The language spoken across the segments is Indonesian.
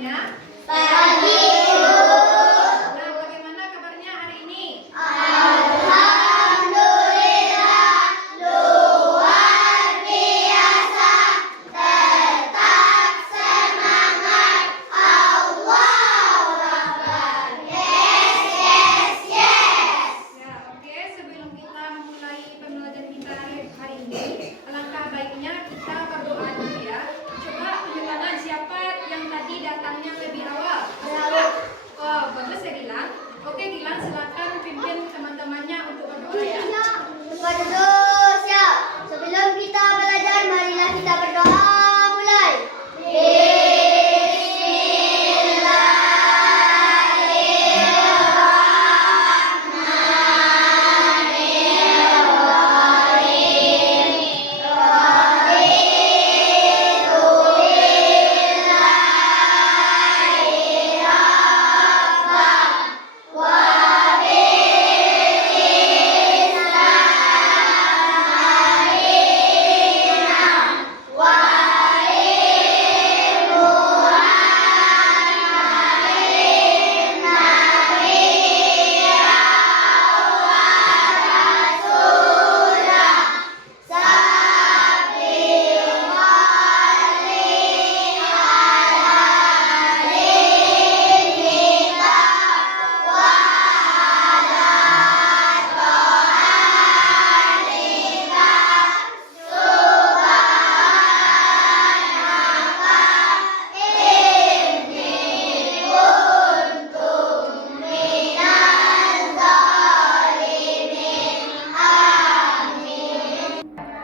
kabarnya? Pagi, Bu. Nah, bagaimana kabarnya hari ini? Alhamdulillah, luar biasa. Tetap semangat. Allahu Akbar. Yes, yes, yes. Ya, oke. Sebelum kita memulai pembelajaran kita hari ini, alangkah baiknya kita berdoa dulu ya. Coba tunjuk tangan siapa yang tadi datangnya lebih awal. Silakan. Oh, bagus ya Gilang. Oke Gilang, silakan pimpin teman-temannya untuk berdoa ya. Berdoa siap. Sebelum kita belajar, marilah kita berdoa. Mulai.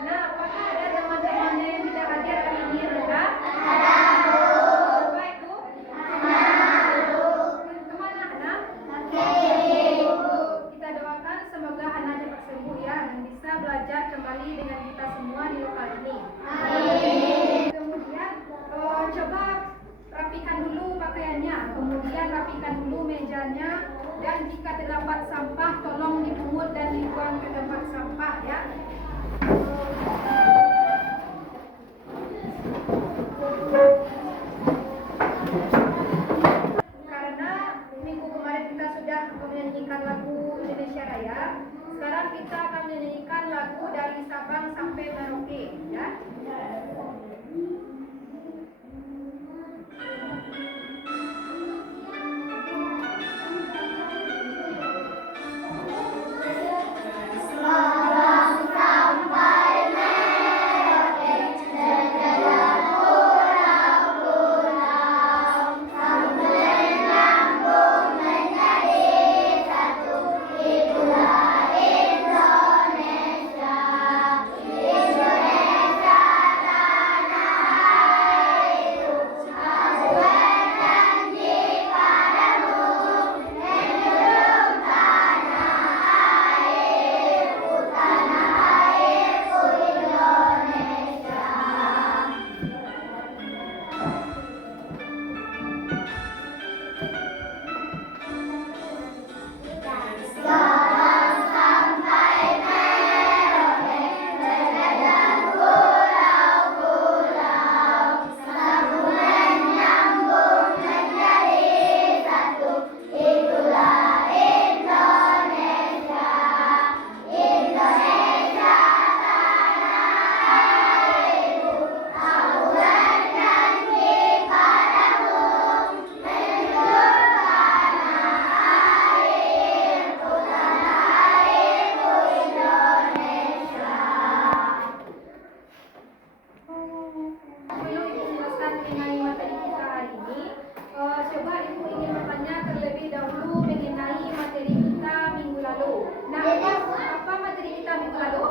Nah, apakah ada teman-teman yang tidak hadir hari ini, Renda? Siapa itu? Kemana Hana? Kita doakan semoga Hana cepat sembuh ya dan bisa belajar kembali dengan kita semua di lokal ini. Kemudian coba rapikan dulu pakaiannya, kemudian rapikan dulu mejanya, dan jika terdapat sampah tolong dipungut dan dibuang ke tempat sampah ya. Karena minggu kemarin kita sudah menyanyikan lagu Indonesia Raya, sekarang kita akan menyanyikan lagu dari Sabang sampai Merauke ya. Sebelum Ibu menjelaskan mengenai materi kita hari ini, coba Ibu ingin bertanya terlebih dahulu mengenai materi kita minggu lalu. Nah, apa materi kita minggu lalu?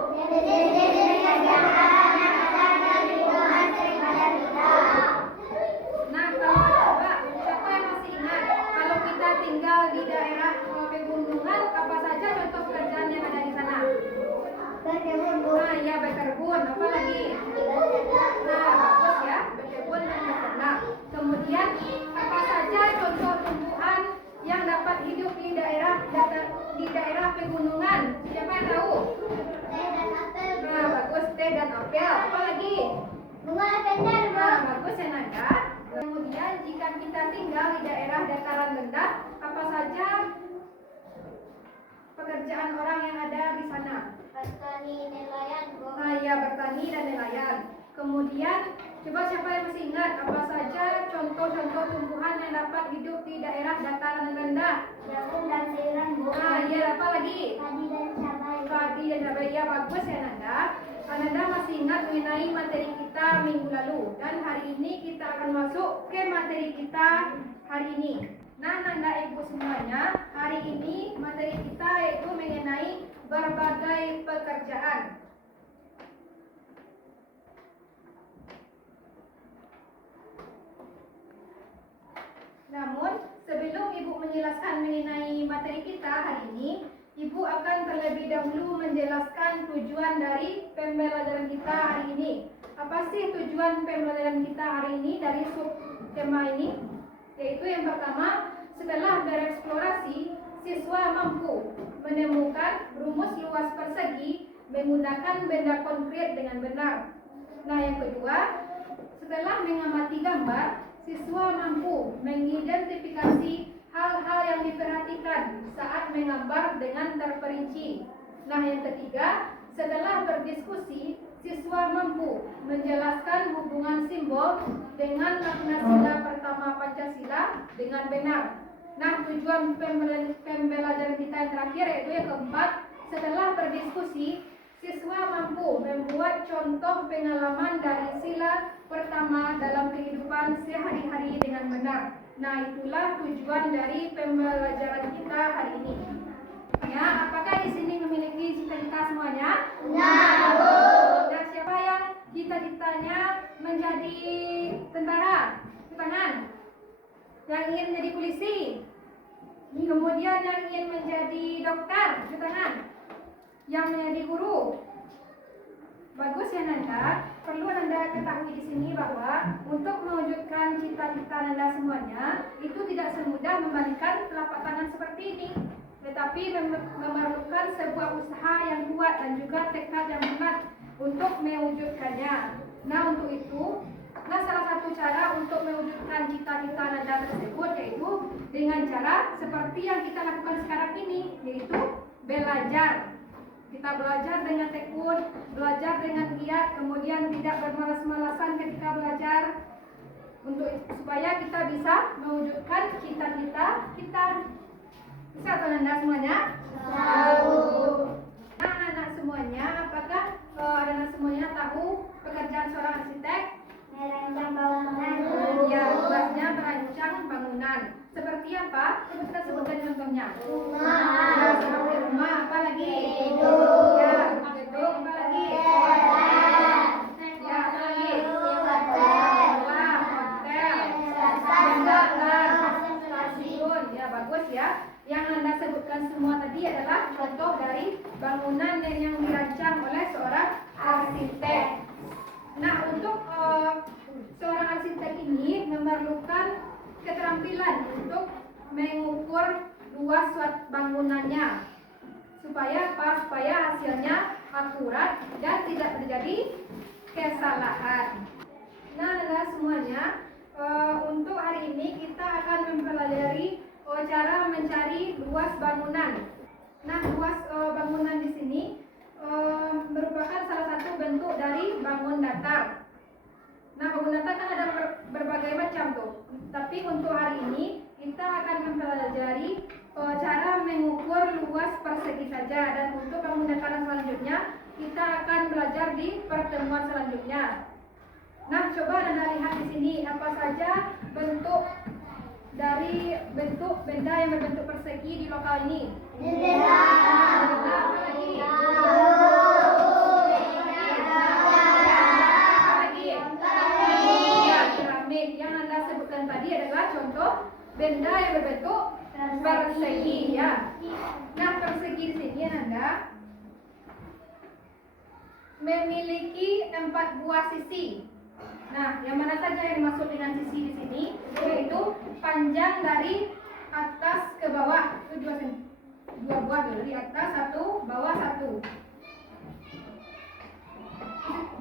Nah, kalau coba siapa yang masih ingat kalau kita tinggal di daerah pegunungan, apa saja contoh pekerjaan yang ada di sana? Nah, ya berkebun, apa lagi? Nah, bagus ya, berkebun dan beternak. Kemudian apa saja contoh tumbuhan yang dapat hidup di daerah pegunungan? Siapa yang tahu? Nah, bagus, teh dan apel. Apa lagi? Bunga lavender, Nah, bagus ya Nanda. Kemudian jika kita tinggal dataran rendah, apa saja pekerjaan orang yang ada di sana? Bertani, nelayan, Bu. Nah, ya, bertani dan nelayan. Kemudian, coba siapa yang masih ingat apa saja contoh-contoh tumbuhan yang dapat hidup di daerah dataran rendah? Jagung dan sayuran, Bu. Nah, ya, apa lagi? Padi dan cabai. Padi dan cabai. Ya, bagus ya, Nanda. Nanda masih ingat mengenai materi kita minggu lalu. Dan hari ini kita akan masuk ke materi kita hari ini. Nah, Nanda Ibu semuanya, hari ini materi kita yaitu mengenai berbagai pekerjaan. Namun, sebelum Ibu menjelaskan mengenai materi kita hari ini, Ibu akan terlebih dahulu menjelaskan tujuan dari pembelajaran kita hari ini. Apa sih tujuan pembelajaran kita hari ini dari subtema ini? Yaitu yang pertama, setelah bereksplorasi, siswa mampu menemukan rumus luas persegi menggunakan benda konkret dengan benar. Nah, yang kedua, setelah mengamati gambar, siswa mampu mengidentifikasi hal-hal yang diperhatikan saat menggambar dengan terperinci. Nah, yang ketiga, setelah berdiskusi, siswa mampu menjelaskan hubungan simbol dengan makna sila pertama Pancasila dengan benar. Nah, tujuan pembelajaran kita yang terakhir yaitu yang keempat, setelah berdiskusi, siswa mampu membuat contoh pengalaman dari sila pertama dalam kehidupan sehari-hari dengan benar. Nah, itulah tujuan dari pembelajaran kita hari ini. Ya, apakah di sini memiliki cita-cita semuanya? Ya, Bu. Dan siapa yang cita-citanya menjadi tentara? Tangan. Yang ingin menjadi polisi? Kemudian yang ingin menjadi dokter? Tangan. Yang menjadi guru? Bagus ya, Nanda. Perlu Nanda ketahui di sini bahwa untuk mewujudkan cita-cita Nanda semuanya itu tidak semudah membalikan telapak tangan seperti ini, tetapi memerlukan sebuah usaha yang kuat dan juga tekad yang benar untuk mewujudkannya. Nah, untuk itu, salah satu cara untuk mewujudkan cita-cita Nanda tersebut yaitu dengan cara seperti yang kita lakukan sekarang ini, yaitu belajar. Kita belajar dengan tekun, belajar dengan giat, kemudian tidak bermalas-malasan ketika belajar supaya kita bisa mewujudkan cita-cita kita. Bisa atau Nanda semuanya? Tahu. Nah, anak semuanya, apakah anak semuanya tahu pekerjaan seorang arsitek? Merancang bangunan. Ya, tugasnya merancang bangunan. Seperti apa? Coba kita sebutkan contohnya. Rumah. Ya, seperti rumah. Apa lagi? Gedung. Ya, gedung. Apa lagi? Jalan. Ya, apa lagi? Hotel. Sekolah, hotel, Stasiun. jembatan, stasiun. Ya, bagus ya. Yang Anda sebutkan semua tadi adalah contoh dari bangunan yang dirancang oleh seorang arsitek. Nah, untuk seorang arsitek ini memerlukan keterampilan untuk mengukur luas bangunannya supaya hasilnya akurat dan tidak terjadi kesalahan. Nah, Anda semuanya, untuk hari ini kita akan mempelajari cara mencari luas bangunan. Nah, luas bangunan di sini merupakan salah satu bentuk dari bangun datar. Nah, bangun datar kan ada berbagai macam tuh. Tapi untuk hari ini kita akan mempelajari cara mengukur luas persegi saja, dan untuk bangun dataran selanjutnya kita akan belajar di pertemuan selanjutnya. Nah, coba Anda lihat di sini apa saja bentuk benda yang berbentuk persegi di lokal ini. Jendela. Apa lagi? Keramik. Yang Anda sebutkan tadi adalah contoh benda yang berbentuk persegi, ya. Nah, persegi di sini Anda memiliki 4 buah sisi. Nah, yang mana saja yang dimaksud dengan sisi di sini, yaitu panjang dari atas ke bawah. Itu 2 buah dari atas 1, bawah 1.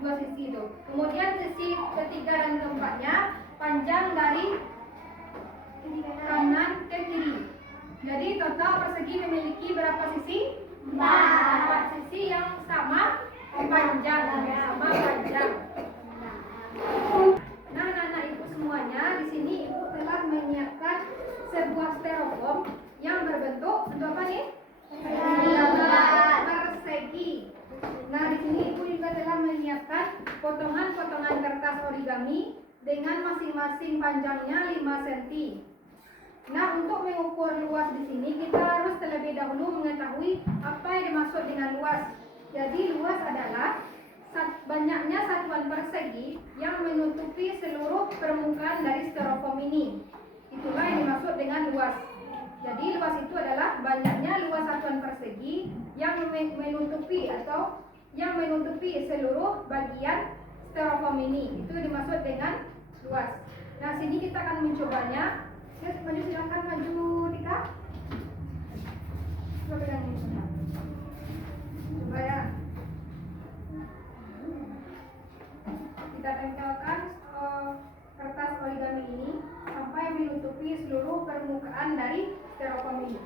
2 sisi itu. Kemudian sisi ketiga dan keempatnya panjang dari kanan ke kotak persegi memiliki berapa sisi? 4 sisi yang sama panjang. Sama panjang. Nah, anak-anak ibu semuanya, di sini ibu telah menyiapkan sebuah styrofoam yang berbentuk apa nih? Persegi. Nah, di sini ibu juga telah menyiapkan potongan-potongan kertas origami dengan masing-masing panjangnya 5 cm. Nah, untuk mengukur luas di sini kita harus terlebih dahulu mengetahui apa yang dimaksud dengan luas. Jadi luas adalah banyaknya satuan persegi yang menutupi seluruh permukaan dari styrofoam ini. Itulah yang dimaksud dengan luas. Jadi luas itu adalah banyaknya luas satuan persegi yang menutupi atau yang menutupi seluruh bagian styrofoam ini. Itu dimaksud dengan luas. Nah, sini kita akan mencobanya. Yes, maju, silakan maju, Tika. Coba pegang ini. Coba ya. Kita tempelkan kertas origami ini sampai menutupi seluruh permukaan dari styrofoam ini.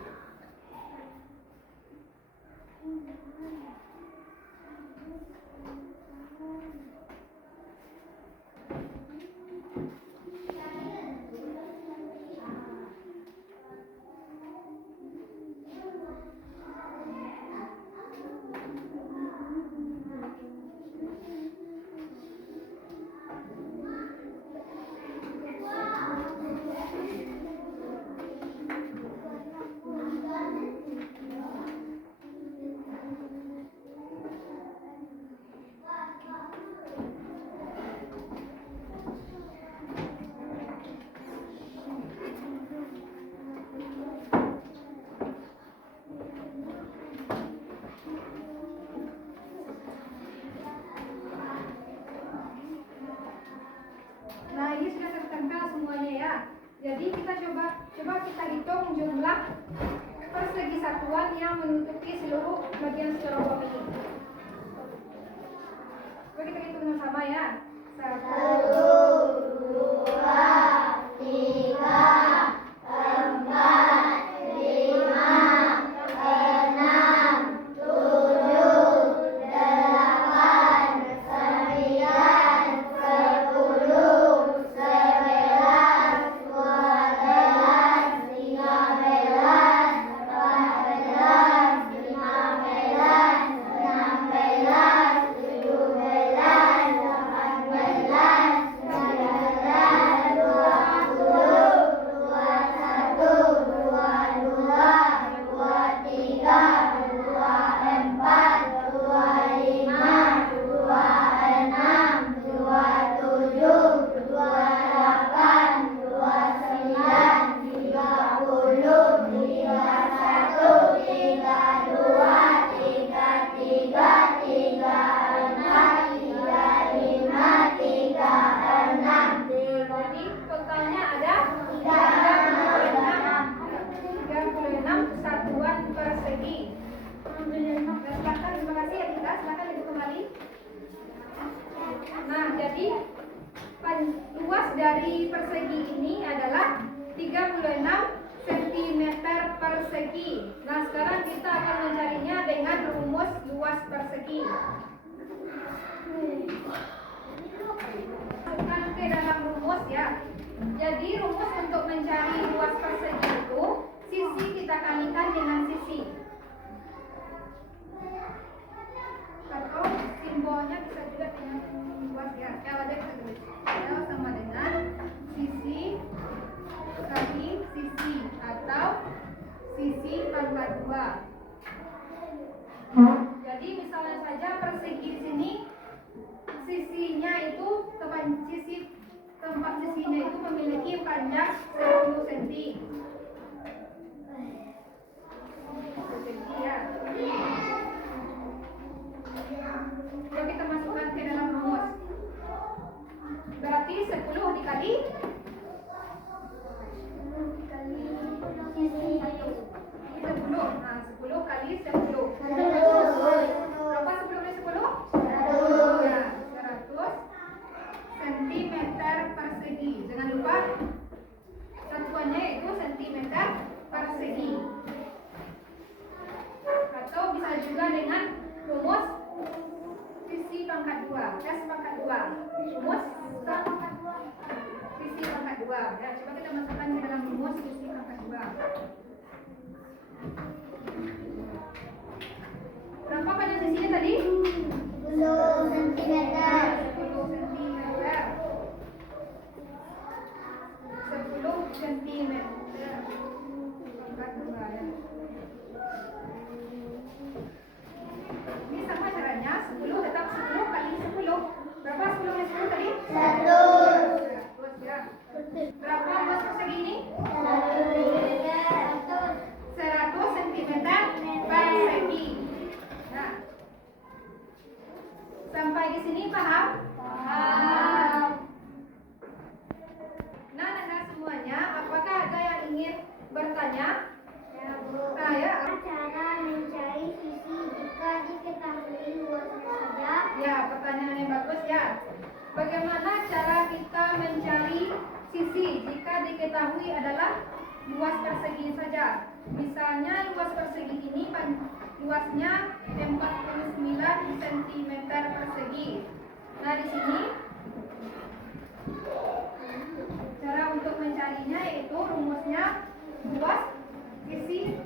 Nah, ini sudah tertempel semuanya ya. Jadi kita coba kita hitung jumlah persegi satuan yang menutupi seluruh bagian styrofoam ini. Coba kita hitung sama-sama ya. 1, 2, 3, 4, 5, 6, 7, 8, 9, 10, 11, 12, 13, 14, 15, 16, 17, 36 satuan persegi. Silakan, terima kasih ya Tika. Silakan ibu kembali. Nah, jadi luas dari persegi ini adalah 36 cm persegi. Nah, sekarang kita akan mencarinya dengan rumus luas persegi. Masukkan ke dalam rumus ya. Jadi rumus untuk mencari luas persegi itu sisi kita kalikan dengan sisi. Atau simbolnya bisa juga dengan luas ya. L aja kita tulis. L sama dengan sisi kali sisi atau sisi pangkat 2. Jadi misalnya saja persegi di sini sisinya itu tempat sisinya itu memiliki panjang 10 cm. Ya. Coba kita masukkan ke dalam rumus. Berarti 10 dikali sisi 10. Nah, 10 kali 10. Berapa 10 kali 10? 100. Ya, 100 cm persegi. Jangan lupa 2. S pangkat 2. Rumus sisi pangkat 2. Ya, coba kita masukkan ke dalam rumus sisi pangkat 2. Berapa panjang sisinya tadi? 10 cm. 10 cm. 10 cm. Pangkat 2 ya. Ini sama caranya, 10 tetap 10 kali 10. Berapa 10 kali 10 tadi? 100. Berapa luas persegi ini? 100 cm persegi. Nah, sampai di sini paham? Paham. Nah, anak semuanya, apakah ada yang ingin bertanya? Ya, Bu. Nah, ya. Cara mencari sisi jika diketahui luasnya saja. Ya, pertanyaan yang bagus ya. Bagaimana cara kita mencari sisi jika diketahui adalah luas persegi saja? Misalnya luas persegi ini luasnya 49 cm persegi. Nah, di sini cara untuk mencarinya yaitu rumusnya luas sisi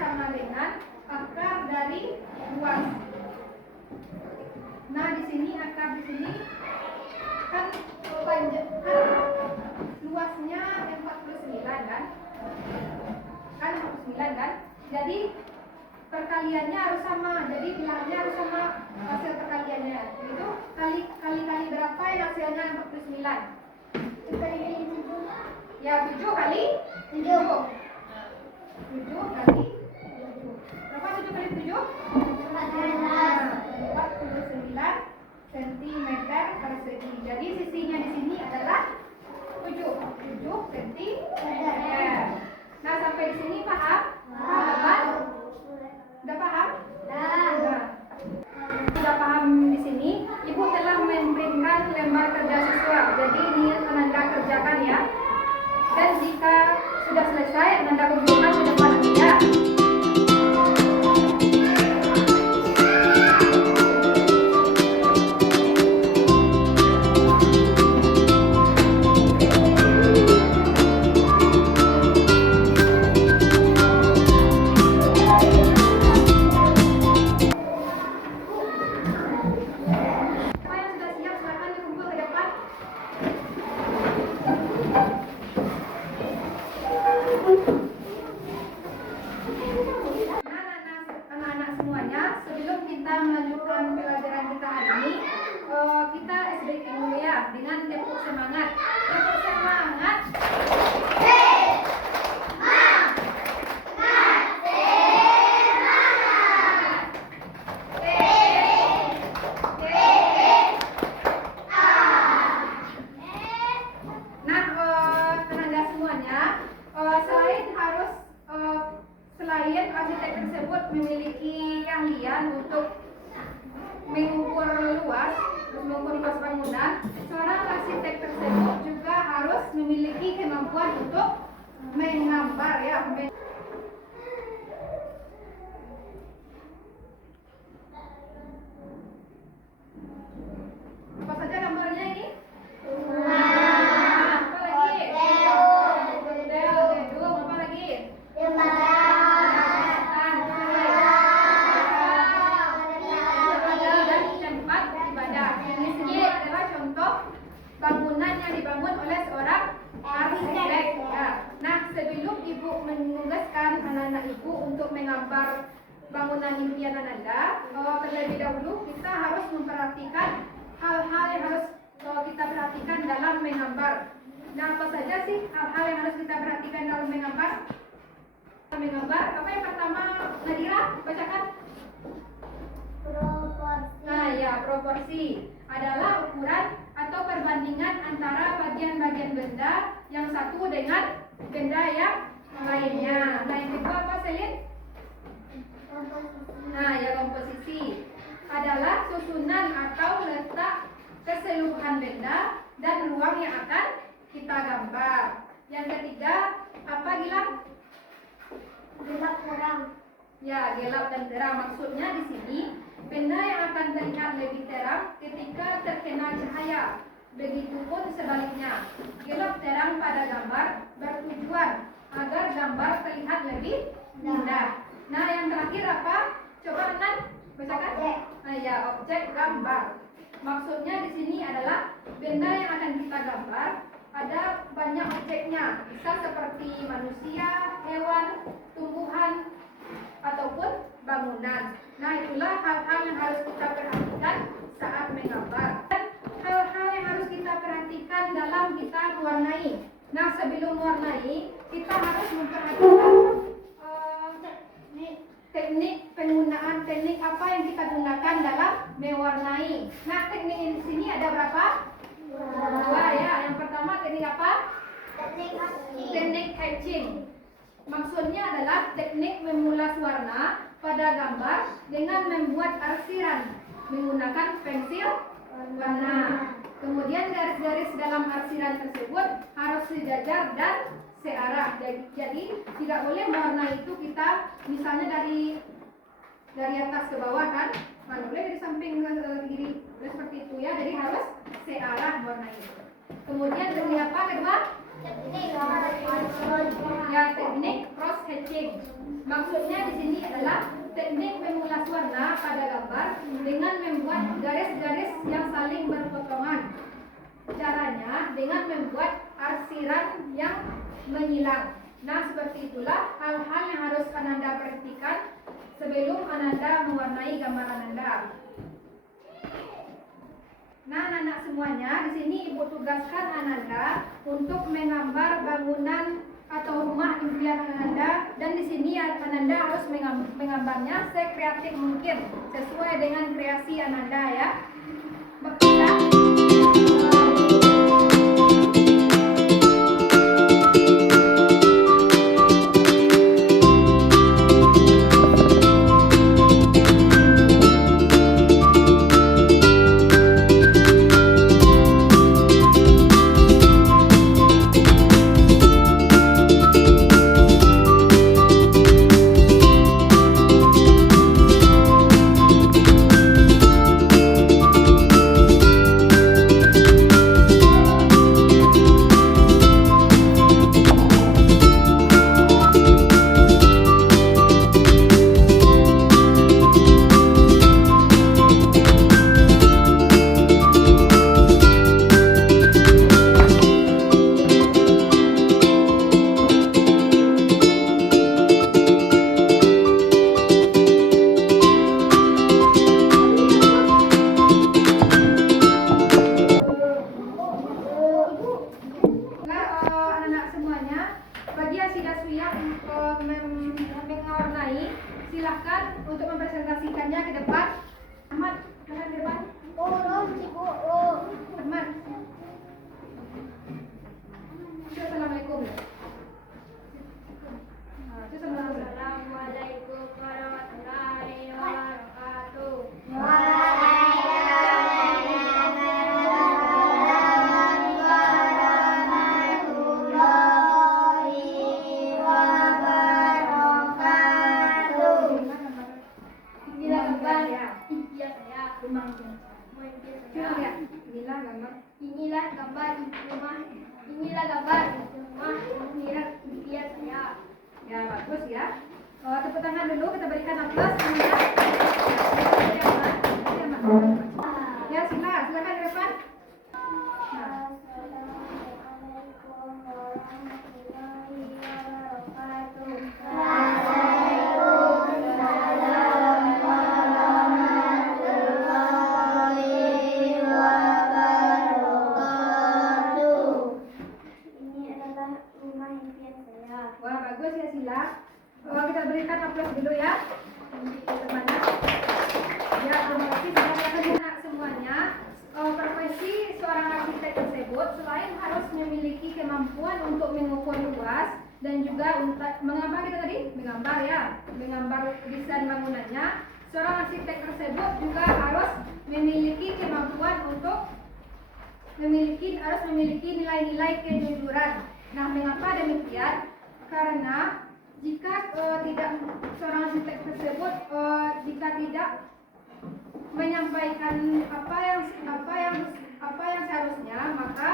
sama dengan akar dari luas. Nah, di sini akar di sini kan panjang kan luasnya 49 kan? Kan 49 kan? Jadi perkaliannya harus sama. Jadi bilangnya harus sama hasil perkaliannya. Itu kali berapa yang hasilnya 49? Ya, 7 kali 7. 7 kali 7. Berapa 7 kali 7? 49 cm persegi. Jadi sisinya di sini adalah 7 cm. Nah, sampai di sini paham? Paham? Udah paham? Nah, sudah paham di sini. Ibu telah memberikan lembar kerja siswa. Jadi ini Ananda kerjakan ya. Dan jika sudah selesai, Ananda kumpulkan ke depan meja. Siapa yang sudah siap, silakan dikumpul ke depan. Anak-anak semuanya, sebelum kita melanjutkan pelajaran kita hari ini, kita SBK dulu ya dengan tepuk semangat. Tepuk semangat. Nah, tenaga semuanya, selain arsitek tersebut memiliki keahlian untuk mengukur luas bangunan, seorang arsitek tersebut juga harus memiliki kemampuan untuk menggambar ya. Apa saja gambarnya ini? Apa lagi? Gedung. Apa lagi? Dan tempat ibadah. Ini semua adalah contoh bangunan yang dibangun oleh seorang arsitek. Ya. Nah, sebelum ibu menugaskan anak-anak ibu untuk menggambar bangunan impian Ananda, terlebih dahulu kita harus memperhatikan hal-hal yang harus kita perhatikan dalam menggambar. Nah, apa saja sih hal-hal yang harus kita perhatikan dalam menggambar? Apa yang pertama, Nadira? Bacakan. Proporsi. Nah, ya, proporsi adalah ukuran atau perbandingan antara bagian-bagian benda yang satu dengan benda yang lainnya. Nah, yang kedua apa, Selin? Nah, ya, komposisi adalah susunan atau letak keseluruhan benda dan ruang yang akan kita gambar. Yang ketiga, apa Gilang? Gelap terang. Ya, gelap dan terang. Maksudnya di sini Benda yang akan terlihat lebih terang ketika terkena cahaya. Begitupun sebaliknya. Gelap terang pada gambar bertujuan agar gambar terlihat lebih indah. Nah, yang terakhir apa? Coba Anan bacakan. Ya, objek gambar. Maksudnya di sini adalah benda yang akan kita gambar ada banyak objeknya. Bisa seperti manusia, hewan, tumbuhan, ataupun bangunan. Nah, itulah hal-hal yang harus kita perhatikan saat menggambar. Hal-hal yang harus kita perhatikan dalam kita mewarnai. Nah, sebelum mewarnai, kita harus memperhatikan teknik apa yang kita gunakan dalam mewarnai. Nah, teknik di sini ada berapa? Dua ya. Yang pertama teknik apa? Teknik hatching. Maksudnya adalah teknik memulas warna pada gambar dengan membuat arsiran menggunakan pensil warna. Kemudian garis-garis dalam arsiran tersebut harus sejajar dan searah. Jadi tidak boleh mewarna itu kita misalnya dari atas ke bawah kan, nggak boleh dari samping ke kiri seperti itu ya. Jadi harus searah warna itu. Kemudian teknik apa kedua? Ya, teknik cross hatching. Maksudnya di sini adalah teknik memulas warna pada gambar dengan membuat garis-garis yang saling berpotongan. Caranya dengan membuat arsiran yang menyilang. Nah, seperti itulah hal-hal yang harus Ananda perhatikan sebelum Ananda mewarnai gambar Ananda. Nah, anak-anak semuanya, di sini Ibu tugaskan Ananda untuk menggambar bangunan atau rumah impian Ananda, dan di sini Ananda harus menggambarnya sekreatif mungkin sesuai dengan kreasi Ananda ya. Silahkan untuk mempresentasikannya ke depan. Ahmad, ke depan. Ahmad. Assalamualaikum. Assalamualaikum warahmatullahi wabarakatuh. Inilah gambar rumah impian saya. Ya, bagus ya. Tepuk tangan dulu, kita berikan aplaus. Ya, silakan ke depan. Kita berikan aplaus dulu ya. Ya, terima kasih sudah melakukan anak semuanya. Profesi seorang arsitek tersebut selain harus memiliki kemampuan untuk mengukur luas dan juga untuk menggambar kita tadi, menggambar desain bangunannya. Seorang arsitek tersebut juga harus memiliki kemampuan untuk memiliki nilai-nilai kejujuran. Nah, mengapa demikian? Karena jika seorang arsitek tersebut jika tidak menyampaikan apa yang seharusnya, maka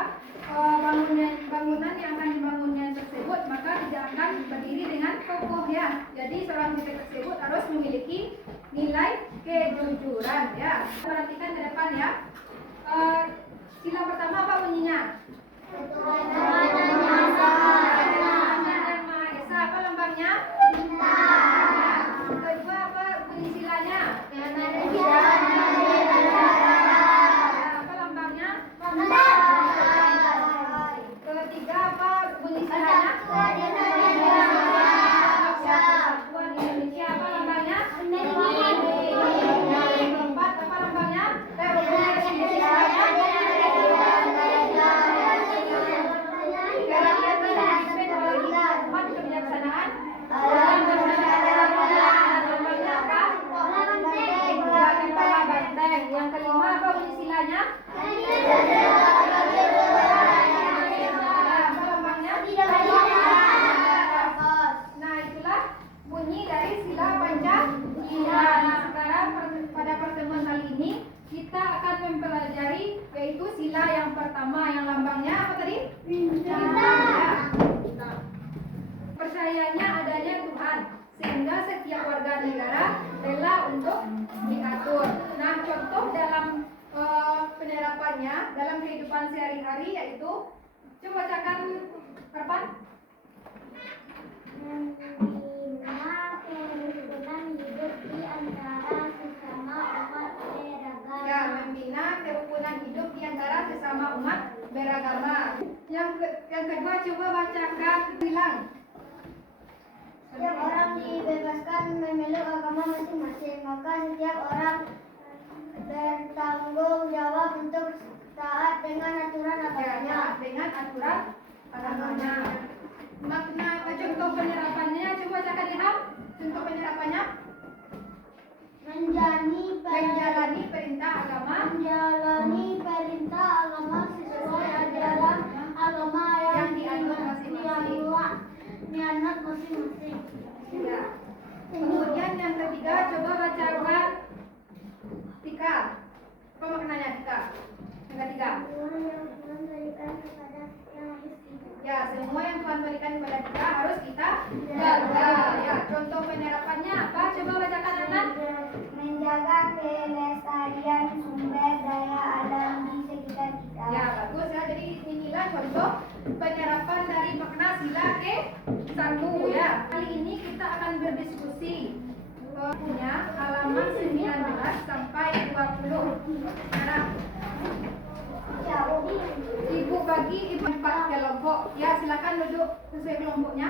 bangunan yang akan dibangunnya tersebut maka tidak akan berdiri dengan kokoh ya. Jadi seorang arsitek tersebut harus memiliki nilai kejujuran ya. Perhatikan ke depan ya. Sila pertama apa bunyinya? Tuhan Yang Maha Esa. Apa lambangnya? Bintang. Kedua apa bunyi silanya? Apa lambangnya? Ketiga apa bunyi silanya? Persatuan Indonesia. Apa lambangnya? Keempat apa lambangnya? Kebijaksanaan. Kepala banteng. Yang kelima apa bunyi silanya? Apa lambangnya? Nah, itulah bunyi dari sila Pancasila. Nah, sekarang pada pertemuan kali ini kita akan mempelajari yaitu sila yang pertama yang lambangnya apa tadi? Bintang. Percayanya adanya Tuhan sehingga setiap warga negara rela untuk diatur. Nah, contoh dalam penerapannya dalam kehidupan sehari-hari yaitu coba bacakan Arfan. Membina kerukunan hidup di antara sesama umat beragama. Ya, membina kerukunan hidup di antara sesama umat beragama. Yang kedua coba bacakan bilang. Setiap orang dibebaskan memeluk agama masing-masing, maka setiap orang bertanggung jawab untuk taat dengan aturan agamanya. Dengan aturan agamanya. Makna contoh penerapannya coba bacakan Ilham. Contoh penerapannya menjalani perintah agama. Menjalani perintah agama sesuai ajaran agama yang dianut masing-masing. Dianut masing-masing. Ya. Kemudian yang ketiga coba bacakan Tika. Apa maknanya Tika? Yang ketiga. Ya, semua yang Tuhan berikan kepada kita harus kita jaga. Ya, contoh penerapannya apa? Coba bacakan Anan. Menjaga kelestarian sumber daya alam di sekitar kita. Ya, bagus ya. Jadi inilah contoh penyerapan dari makna sila ke-1 ya. Kali ini kita akan berdiskusi punya halaman 19 sampai 20. Nah, Ibu bagi ibu 4 kelompok. Ya, silakan duduk sesuai kelompoknya.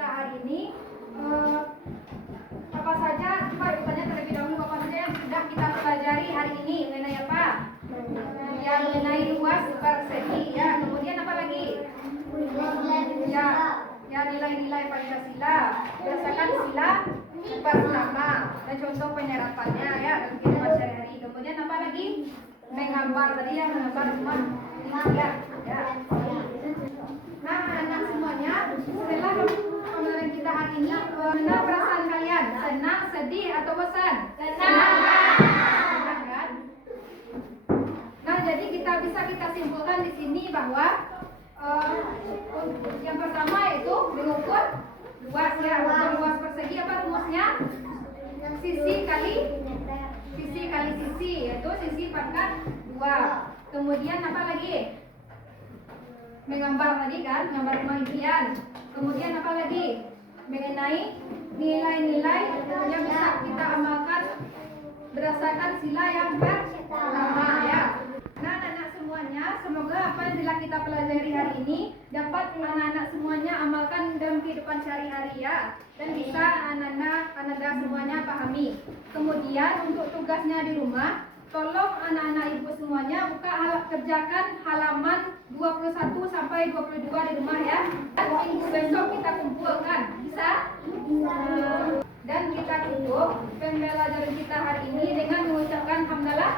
kita hari ini apa saja, coba bertanya terlebih dahulu apa saja yang sudah kita pelajari hari ini mengenai apa? Ya, mengenai luas persegi ya. Kemudian apa lagi? Ya nilai-nilai Pancasila berdasarkan sila pertama dan contoh penyerapannya ya dalam kehidupan sehari-hari. Kemudian apa lagi? Menggambar tadi ya, menggambar rumah ya. Nah, anak semuanya, setelah pembelajaran kita hari ini, bagaimana perasaan kalian? Senang, sedih, atau bosan? Senang kan? Nah, jadi kita simpulkan di sini bahwa yang pertama yaitu mengukur luas ya. Luas persegi apa rumusnya? Sisi kali sisi, yaitu sisi pangkat 2. Kemudian apa lagi? Menggambar tadi kan, menggambar rumah impian. Kemudian apa lagi? Mengenai nilai-nilai yang bisa kita amalkan berdasarkan sila yang pertama ya. Nah, anak-anak semuanya, semoga apa yang telah kita pelajari hari ini dapat anak-anak semuanya amalkan dalam kehidupan sehari-hari ya, dan bisa anak-anak semuanya pahami. Kemudian untuk tugasnya di rumah, tolong anak-anak ibu semuanya kerjakan halaman 21 sampai 22 di rumah ya. Dan minggu besok kita kumpulkan. Bisa? Dan kita tutup pembelajaran kita hari ini dengan mengucapkan hamdalah.